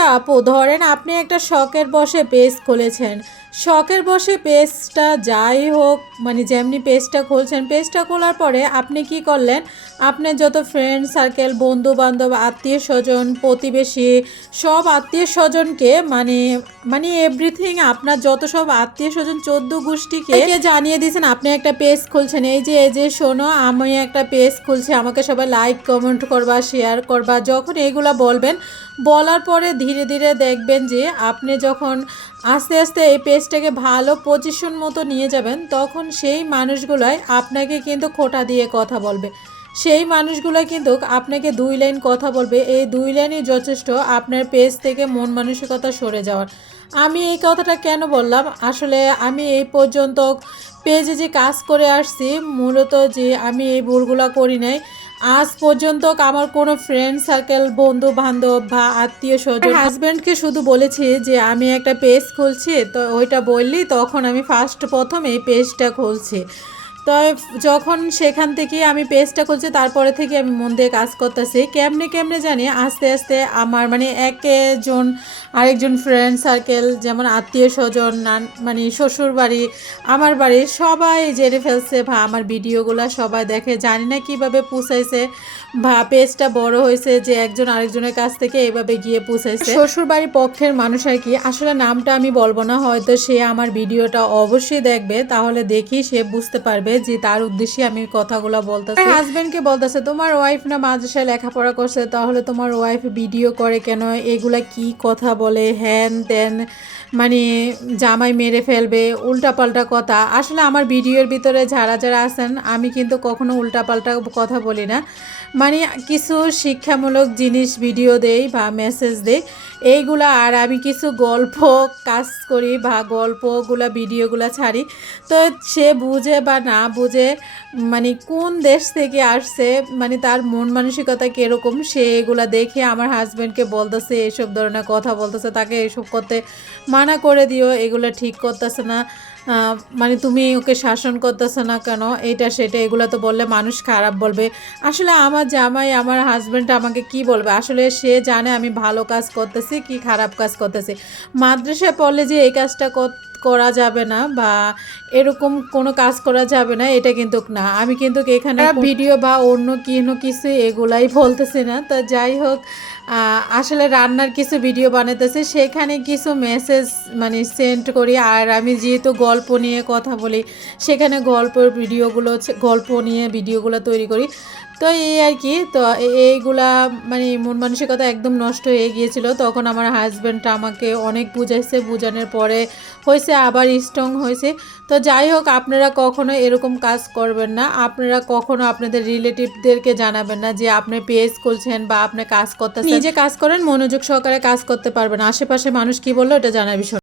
আচ্ছা আপু, ধরেন আপনি একটা শখের বসে পেজ খুলেছেন। শখের বসে পেজটা যাই হোক মানে যেমনি পেজটা খুলছেন পেজটা খোলার পরে আপনি কি করলেন? আপনার যত ফ্রেন্ড সার্কেল বন্ধু বান্ধব আত্মীয় স্বজন, প্রতিবেশী, সব আত্মীয় স্বজনকে মানে মানে এভরিথিং আপনার যত সব আত্মীয় স্বজন চোদ্দ গোষ্ঠীকে জানিয়ে দিয়েছেন, আপনি একটা পেজ খুলছেন। এই যে এই যে, শোনো, আমি একটা পেজ খুলছি, আমাকে সবাই লাইক কমেন্ট করবা শেয়ার করবা, যখন এইগুলা বলবেন, বলার পরে ধীরে ধীরে দেখবেন যে আপনি যখন আস্তে আস্তে এই পেজটাকে ভালো পজিশন মতো নিয়ে যাবেন, তখন সেই মানুষগুলাই আপনাকে কিন্তু খোটা দিয়ে কথা বলবে। সেই মানুষগুলো কিন্তু আপনাকে দুই লাইন কথা বলবে। এই দুই লাইনই যথেষ্ট আপনার পেজ থেকে মন মানসিকতা সরে যাওয়ার। আমি এই কথাটা কেন বললাম? আসলে আমি এই পর্যন্ত পেজে যে কাজ করে আসছি, মূলত যে আমি এই ভুলগুলো করি নাই আজ পর্যন্ত আমার কোনো ফ্রেন্ড সার্কেল বন্ধু বান্ধব বা আত্মীয় স্বজন হাজব্যান্ডকে শুধু বলেছি যে আমি একটা পেজ খুলছি তো ওইটা বললি তখন আমি ফার্স্ট প্রথম এই পেজটা খুলছি। তো যখন সেখান থেকে আমি পেজটা খুলছি তারপরে থেকে আমি মন দিয়ে কাজ করতেছি। কেমনে কেমনে জানি আস্তে আস্তে আমার মানে একজন আরেকজন ফ্রেন্ড সার্কেল যেমন আত্মীয় স্বজন নান মানে শ্বশুর বাড়ি আমার বাড়ি সবাই জেনে ফেলছে ভা আমার ভিডিওগুলো সবাই দেখে। জানি না কীভাবে পুষাইছে। ভা পেজটা বড় হয়েছে যে একজন আরেকজনের কাছ থেকে এভাবে গিয়ে পুষাইছে। শ্বশুর বাড়ির পক্ষের মানুষ আর কি। আসলে নামটা আমি বলব না হয়তো সে আমার ভিডিওটা অবশ্যই দেখবে তাহলে দেখি সে বুঝতে পারবে যে তার উদ্দেশ্যে আমি কথাগুলো বলতেছি। হাজব্যান্ডকে বলতেছে তোমার ওয়াইফ না মাদ্রাসায় লেখাপড়া করছে তাহলে তোমার ওয়াইফ ভিডিও করে কেন? এগুলা কি কথা বলে হ্যান ত্যান মানে জামাই মেরে ফেলবে, উল্টাপাল্টা কথা। আসলে আমার ভিডিওর ভিতরে যারা যারা আছেন, আমি কিন্তু কখনো উল্টাপাল্টা কথা বলি না। মানে কিছু শিক্ষামূলক জিনিস ভিডিও দেই বা মেসেজ দেই, এইগুলা আর আমি কিছু গল্প কাজ করি বা গল্পগুলা, ভিডিওগুলা ছাড়ি। তো সে বুঝে বা না বুঝে মানে কোন দেশ থেকে আসছে মানে তার মন মানসিকতা কীরকম, সে এগুলা দেখে আমার হাজব্যান্ডকে বলতেছে, এসব ধরনের কথা বলতেছে, তাকে এসব করতে মানা করে দিও এগুলো ঠিক করতেছে না। মানে তুমি ওকে শাসন করতেছো না কেন? এটা সেটা এগুলো তো বললে মানুষ খারাপ বলবে। আসলে আমার জামাই আমার হাজব্যান্ড আমাকে কি বলবে? আসলে সে জানে আমি ভালো কাজ করতেছি কি খারাপ কাজ করতেছি। মাদ্রাসায় পড়লে যে এই কাজটা কর- করা যাবে না বা এরকম কোনো কাজ করা যাবে না এটা কিন্তু না। আমি কিন্তু এখানে ভিডিও বা অন্য কোনো কিছু এগুলাই বলতেছি না। তো যাই হোক আসলে রান্নার কিছু ভিডিও বানাতেছে সেখানে কিছু মেসেজ মানে সেন্ড করি। আর আমি যেহেতু গল্প নিয়ে কথা বলি। সেখানে গল্পের ভিডিওগুলো গল্প নিয়ে ভিডিওগুলো তৈরি করি। তো এই আর কি, তো এইগুলা মানে মন মানসিকতা একদম নষ্ট হয়ে গিয়েছিল। তখন আমার হাজব্যান্ড আমাকে অনেক বুঝাইছে, বুঝানোর পরে হয়েছে, আবার স্ট্রং হয়েছে। তো যাই হোক, আপনারা কখনো এরকম কাজ করবেন না। আপনারা কখনো আপনাদের রিলেটিভদেরকে জানাবেন না যে আপনি পেজ করছেন বা আপনি কাজ করতেছেন। নিজে কাজ করেন, মনোযোগ সহকারে কাজ করতে পারবেন। আশেপাশে মানুষ কি বলল, এটা জানার বিষয়